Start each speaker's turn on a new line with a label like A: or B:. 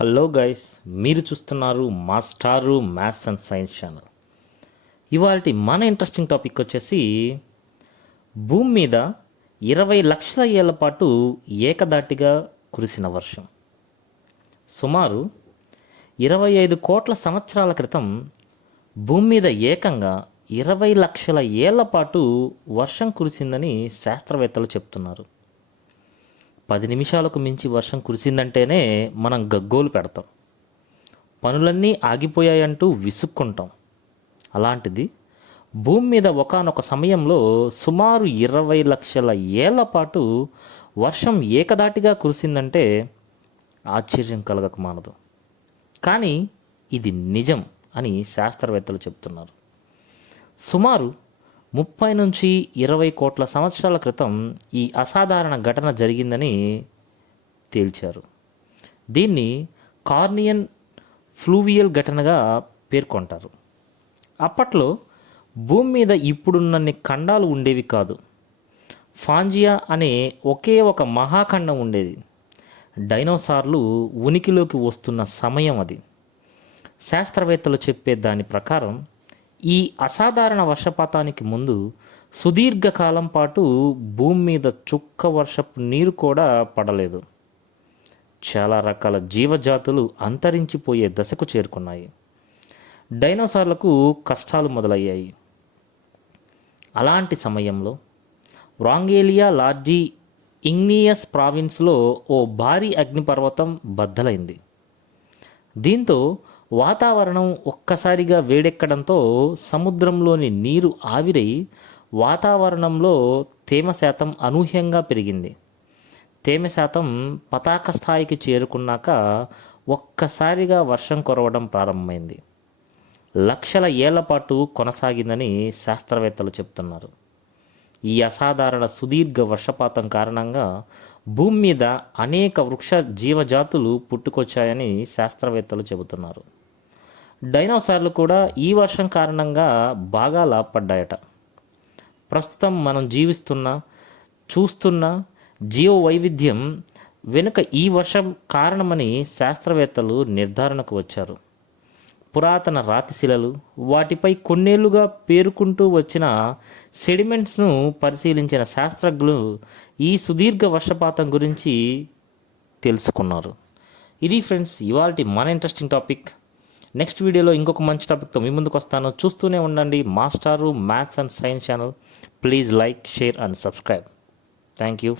A: Hello guys మీరు చూస్తున్నారు మాస్టారు మ్యాథ్స్ అండ్ సైన్స్ ఛానల్. ఇవాళ మన ఇంట్రెస్టింగ్ టాపిక్ వచ్చేసి భూమి మీద ఇరవై లక్షల ఏళ్ళ పాటు ఏకదాటిగా కురిసిన వర్షం. సుమారు ఇరవై ఐదు కోట్ల సంవత్సరాల క్రితం భూమి మీద ఏకంగా ఇరవై లక్షల ఏళ్ళ పాటు వర్షం కురిసిందని శాస్త్రవేత్తలు చెప్తున్నారు. పది నిమిషాలకు మించి వర్షం కురిసిందంటేనే మనం గగ్గోలు పెడతాం. పనులన్నీ ఆగిపోయాయంటూ విసుక్కుంటాం. అలాంటిది భూమి మీద ఒకానొక సమయంలో సుమారు ఇరవై లక్షల ఏళ్ళ పాటు వర్షం ఏకదాటిగా కురిసిందంటే ఆశ్చర్యం కలగక మానదు. కానీ ఇది నిజం అని శాస్త్రవేత్తలు చెప్తున్నారు సుమారు ముప్పై నుంచి ఇరవై కోట్ల సంవత్సరాల క్రితం ఈ అసాధారణ ఘటన జరిగిందని తేల్చారు. దీన్ని కార్నియన్ ఫ్లూవియల్ ఘటనగా పేర్కొంటారు. అప్పట్లో భూమి మీద ఇప్పుడున్నన్ని ఖండాలు ఉండేవి కాదు. ఫాంజియా అనే ఒకే ఒక మహాఖండం ఉండేది. డైనోసార్లు ఉనికిలోకి వస్తున్న సమయం అది. శాస్త్రవేత్తలు చెప్పే దాని ప్రకారం ఈ అసాధారణ వర్షపాతానికి ముందు సుదీర్ఘకాలం పాటు భూమి మీద చుక్క వర్షపు నీరు కూడా పడలేదు. చాలా రకాల జీవజాతులు అంతరించిపోయే దశకు చేరుకున్నాయి. డైనోసార్లకు కష్టాలు మొదలయ్యాయి. అలాంటి సమయంలో వ్రాంగేలియా లార్జీ ఇంగ్నియస్ ప్రావిన్స్లో ఓ భారీ అగ్నిపర్వతం బద్దలైంది. దీంతో వాతావరణం ఒక్కసారిగా వేడెక్కడంతో సముద్రంలోని నీరు ఆవిరై వాతావరణంలో తేమ శాతం అనూహ్యంగా పెరిగింది. తేమ శాతం పతాక స్థాయికి చేరుకున్నాక ఒక్కసారిగా వర్షం కురవడం ప్రారంభమైంది. లక్షల ఏళ్ళ పాటు కొనసాగిందని శాస్త్రవేత్తలు చెప్తున్నారు. ఈ అసాధారణ సుదీర్ఘ వర్షపాతం కారణంగా భూమి మీద అనేక వృక్ష జీవజాతులు పుట్టుకొచ్చాయని శాస్త్రవేత్తలు చెబుతున్నారు. డైనోసార్లు కూడా ఈ వర్షం కారణంగా బాగా లాభపడ్డాయట. ప్రస్తుతం మనం జీవిస్తున్న చూస్తున్న జీవ వైవిధ్యం వెనుక ఈ వర్షం కారణమని శాస్త్రవేత్తలు నిర్ధారణకు వచ్చారు. పురాతన రాతిశిలలు వాటిపై కొన్నేళ్ళుగా పేరుకుంటూ వచ్చిన సెడిమెంట్స్ను పరిశీలించిన శాస్త్రజ్ఞులు ఈ సుదీర్ఘ వర్షపాతం గురించి తెలుసుకున్నారు. ఇది ఫ్రెండ్స్ ఇవాళ మన ఇంట్రెస్టింగ్ టాపిక్. నెక్స్ట్ వీడియోలో ఇంకొక మంచి టాపిక్తో మీ ముందుకు వస్తాను. చూస్తూనే ఉండండి మాస్టారు maths and science channel. Please like share and subscribe. Thank you.